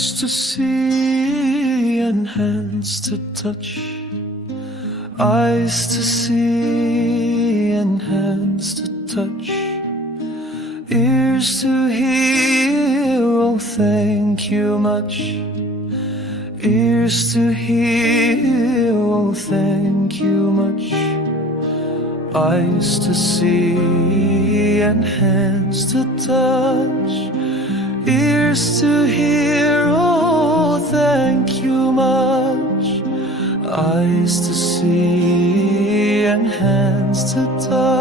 Eyes to see and hands to touch. Eyes to see and hands to touch. Ears to hear, oh thank you much. Ears to hear, oh thank you much. Eyes to see and hands to touch. Ears to hear, oh thank you much. Eyes to see and hands to touch.